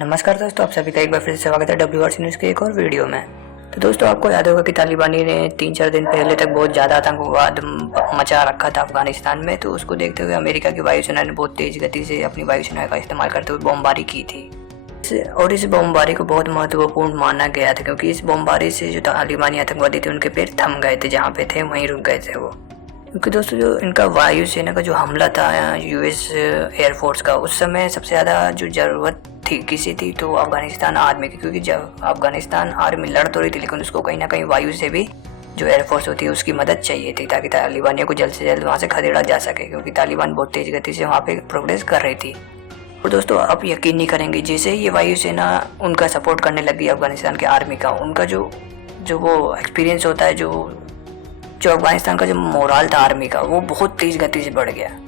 नमस्कार दोस्तों, आप सभी का एक बार फिर से स्वागत है WRC न्यूज़ के एक और वीडियो में। तो दोस्तों, आपको याद होगा कि तालिबानी ने 3-4 दिन पहले तक बहुत ज़्यादा आतंकवाद मचा रखा था अफगानिस्तान में। तो उसको देखते हुए अमेरिका की वायुसेना ने बहुत तेज़ गति से अपनी वायुसेना का इस्तेमाल करते हुए बमबारी की थी। और इस बमबारी को बहुत महत्वपूर्ण माना गया था, क्योंकि इस बमबारी से जो तालिबानी आतंकवादी थे उनके पैर थम गए थे, जहाँ पे थे वहीं रुक गए थे वो। क्योंकि दोस्तों, जो इनका वायुसेना का जो हमला था US एयरफोर्स का, उस समय सबसे ज़्यादा जो ज़रूरत थी किसी थी तो अफगानिस्तान आर्मी की। क्योंकि जब अफगानिस्तान आर्मी लड़ तो रही थी, लेकिन उसको कहीं ना कहीं वायु से भी जो एयरफोर्स होती है उसकी मदद चाहिए थी, ताकि तालिबानियों को जल्द से जल्द वहाँ से खदेड़ा जा सके, क्योंकि तालिबान बहुत तेज़ गति से वहाँ पे प्रोग्रेस कर रही थी। और दोस्तों, आप यकीन नहीं करेंगे, जैसे ही ये वायुसेना उनका सपोर्ट करने लगी अफगानिस्तान के आर्मी का, उनका जो वो एक्सपीरियंस होता है, जो अफगानिस्तान का जो मोराल था आर्मी का, वो बहुत तेज़ गति से बढ़ गया।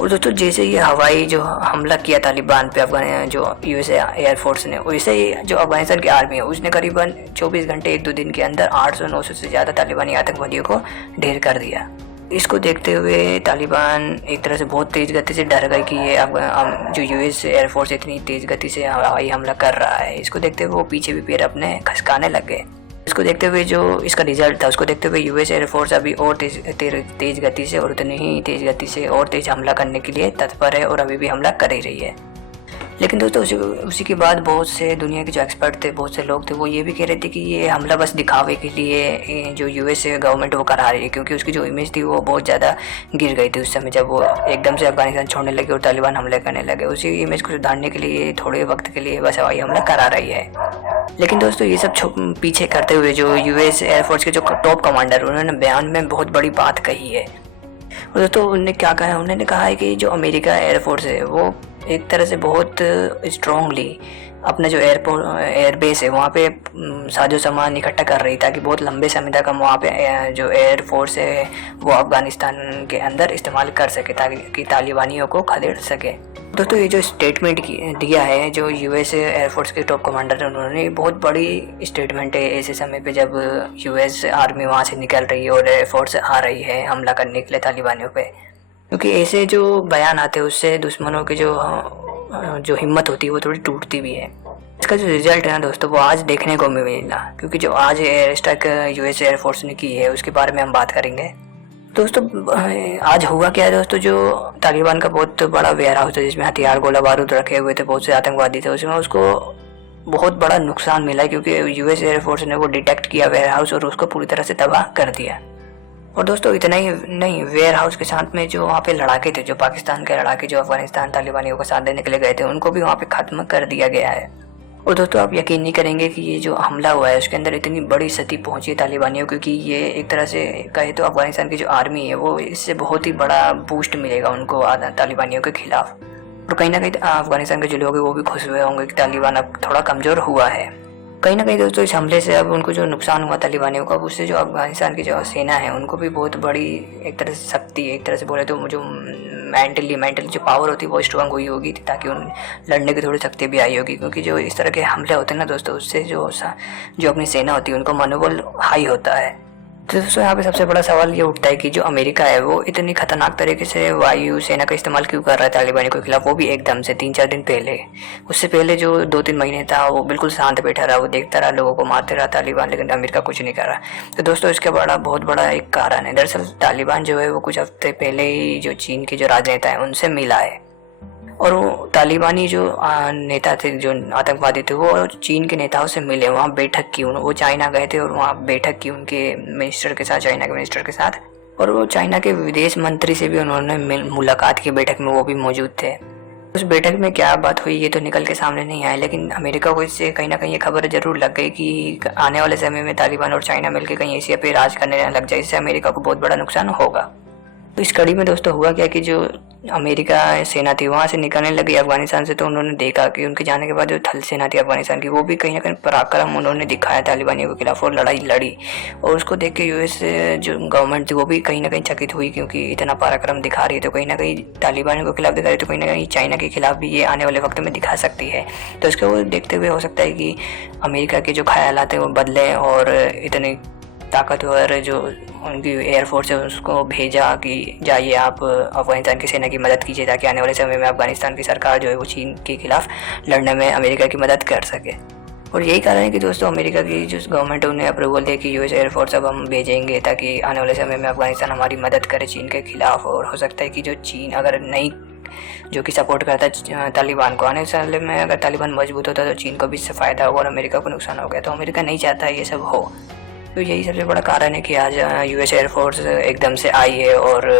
और दोस्तों, जैसे ये हवाई जो हमला किया तालिबान पे अफगान जो US एयरफोर्स ने, वैसे ही जो अफगानिस्तान की आर्मी है उसने करीबन 24 घंटे 1-2 दिन के अंदर 800-900 से ज़्यादा तालिबानी आतंकवादियों को ढेर कर दिया। इसको देखते हुए तालिबान एक तरह से बहुत तेज़ गति से डर गई कि ये जो US एयरफोर्स इतनी तेज़ गति से हवाई हमला कर रहा है। इसको देखते हुए वो पीछे भी पैर अपने खसकाने लग गए। इसको देखते हुए जो इसका रिजल्ट था, उसको देखते हुए US एयरफोर्स अभी और तेज़ गति से और उतनी ही तेज़ गति से और तेज़ हमला करने के लिए तत्पर है, और अभी भी हमला कर ही रही है। लेकिन दोस्तों, उसी के बाद बहुत से दुनिया के जो एक्सपर्ट थे, बहुत से लोग थे, वो ये भी कह रहे थे कि ये हमला बस दिखावे के लिए जो US गवर्नमेंट वो करा रही है, क्योंकि उसकी जो इमेज थी वो बहुत ज़्यादा गिर गई थी उस समय, जब वो एकदम से अफगानिस्तान छोड़ने लगे और तालिबान हमले करने लगे। उसी इमेज को सुधारने के लिए थोड़े वक्त के लिए बस हवाई हमला करा रही है। लेकिन दोस्तों, ये सब पीछे करते हुए जो US एयरफोर्स के जो टॉप कमांडर, उन्होंने बयान में बहुत बड़ी बात कही है। और दोस्तों, उन्होंने क्या कहा है? उन्होंने कहा है कि जो अमेरिका एयरफोर्स है वो एक तरह से बहुत स्ट्रांगली अपना जो एयरबेस है वहाँ पे साजो सामान इकट्ठा कर रही, ताकि बहुत लंबे समय तक हम वहाँ पे जो एयरफोर्स है वो अफगानिस्तान के अंदर इस्तेमाल कर सके, ताकि तालिबानियों को खदेड़ सके। दोस्तों, ये जो स्टेटमेंट दिया है जो US एयरफोर्स के टॉप कमांडर, उन्होंने बहुत बड़ी स्टेटमेंट है ऐसे समय पे जब US आर्मी वहाँ से निकल रही है और एयरफोर्स आ रही है हमला करने के लिए तालिबानियों पे। क्योंकि ऐसे जो बयान आते हैं उससे दुश्मनों की जो हिम्मत होती है वो थोड़ी टूटती भी है। इसका जो रिजल्ट है ना दोस्तों, वो आज देखने को मिला, क्योंकि जो आज एयर स्ट्राइक US एयरफोर्स ने की है उसके बारे में हम बात करेंगे। दोस्तों, आज हुआ क्या है दोस्तों, जो तालिबान का बहुत बड़ा वेयर हाउस है जिसमें हथियार गोला बारूद रखे हुए थे, बहुत से आतंकवादी थे, उसमें उसको बहुत बड़ा नुकसान मिला, क्योंकि US एयरफोर्स ने वो डिटेक्ट किया वेयर हाउस और उसको पूरी तरह से तबाह कर दिया। और दोस्तों, इतना ही नहीं, वेयर हाउस के साथ में जो वहाँ पे लड़ाके थे, जो पाकिस्तान के लड़ाके जो अफगानिस्तान तालिबानियों का साथ देने के लिए गए थे, उनको भी वहाँ पे ख़त्म कर दिया गया है। और दोस्तों, आप यकीन नहीं करेंगे कि ये जो हमला हुआ है उसके अंदर इतनी बड़ी क्षति पहुंची है तालिबानियों, क्योंकि ये एक तरह से कहे तो अफगानिस्तान की जो आर्मी है वो इससे बहुत ही बड़ा बूस्ट मिलेगा उनको तालिबानियों के खिलाफ। और कहीं ना कहीं अफगानिस्तान के जो लोग हैं वो भी खुश हुए होंगे कि तालिबान अब थोड़ा कमज़ोर हुआ है। कहीं ना कहीं दोस्तों, इस हमले से अब उनको जो नुकसान हुआ तालिबानियों का, उससे जो अफगानिस्तान की जो सेना है उनको भी बहुत बड़ी एक तरह से शक्ति, एक तरह से बोले तो जो मेंटली जो पावर होती है वो स्ट्रांग हुई होगी, ताकि उन लड़ने की थोड़ी शक्ति भी आई होगी। क्योंकि जो इस तरह के हमले होते हैं ना दोस्तों, उससे जो अपनी सेना होती है उनको मनोबल हाई होता है। तो दोस्तों, यहाँ पे सबसे बड़ा सवाल ये उठता है कि जो अमेरिका है वो इतनी खतरनाक तरीके से वायु सेना का इस्तेमाल क्यों कर रहा है तालिबानियों के खिलाफ, वो भी एकदम से 3-4 दिन पहले। उससे पहले जो 2-3 महीने था वो बिल्कुल शांत बैठा रहा, वो देखता रहा, लोगों को मारते रहा तालिबान, लेकिन अमेरिका कुछ नहीं कर रहा। तो दोस्तों, इसका बहुत बड़ा एक कारण है। दरअसल तालिबान जो है वो कुछ हफ्ते पहले ही जो चीन के जो राजनेता है उनसे मिला है, और वो तालिबानी जो नेता थे, जो आतंकवादी थे, वो चीन के नेताओं से मिले, वहाँ बैठक की। वो चाइना गए थे और वहाँ बैठक की उनके मिनिस्टर के साथ, चाइना के मिनिस्टर के साथ, और वो चाइना के विदेश मंत्री से भी उन्होंने मुलाकात की बैठक में, वो भी मौजूद थे। उस बैठक में क्या बात हुई ये तो निकल के सामने नहीं आया, लेकिन अमेरिका को इससे कहीं ना कहीं ये खबर जरूर लग गई कि आने वाले समय में तालिबान और चाइना मिलकर कहीं एशिया पे राज करने लग जाए, इससे अमेरिका को बहुत बड़ा नुकसान होगा। तो इस कड़ी में दोस्तों हुआ क्या कि जो अमेरिका सेना थी वहाँ से निकलने लगी अफगानिस्तान से, तो उन्होंने देखा कि उनके जाने के बाद जो थल सेना थी अफगानिस्तान की, वो भी कहीं ना कहीं पराक्रम उन्होंने दिखाया तालिबानियों के खिलाफ और लड़ाई लड़ी। और उसको देख के US जो गवर्नमेंट थी वो भी कहीं ना कहीं चकित हुई, क्योंकि इतना पराक्रम दिखा रही है तो कहीं ना कहीं तालिबानियों के खिलाफ दिखा रही है, तो कहीं ना कहीं चाइना के खिलाफ भी ये आने वाले वक्त में दिखा सकती है। तो इसको देखते हुए हो सकता है कि अमेरिका के जो ख्यालात हैं वो बदलें और इतनी ताकतवर जो उनकी एयरफोर्स है उसको भेजा कि जाइए आप अफगानिस्तान की सेना की मदद कीजिए, ताकि आने वाले समय में अफगानिस्तान की सरकार जो है वो चीन के खिलाफ लड़ने में अमेरिका की मदद कर सके। और यही कारण है कि दोस्तों अमेरिका की जो गवर्नमेंट है उन्हें अप्रूवल दे कि यूएस एयरफोर्स अब हम भेजेंगे, ताकि आने वाले समय में अफगानिस्तान हमारी मदद करे चीन के खिलाफ। और हो सकता है कि जो चीन अगर नहीं, जो कि सपोर्ट करता है तालिबान को, आने वाले में अगर तालिबान मजबूत होता है तो चीन को भी इससे फ़ायदा होगा और अमेरिका को नुकसान होगा। तो अमेरिका नहीं चाहता ये सब हो। तो यही सबसे बड़ा कारण है कि आज यूएस एयरफोर्स एकदम से आई है और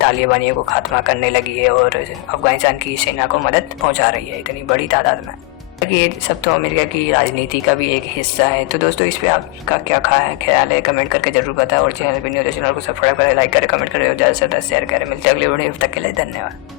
तालिबानियों को खात्मा करने लगी है और अफगानिस्तान की सेना को मदद पहुंचा रही है इतनी बड़ी तादाद में। कि ये सब तो अमेरिका की राजनीति का भी एक हिस्सा है। तो दोस्तों इस पे आपका क्या ख्याल है कमेंट करके जरूर बताएं। और चैनल पर न्यू तो चैनल को सब्सक्राइब करें, लाइक करें, कमेंट करें और ज़्यादा से ज़्यादा शेयर करें। मिलते हैं अगले वीडियो में, तब तक के लिए धन्यवाद।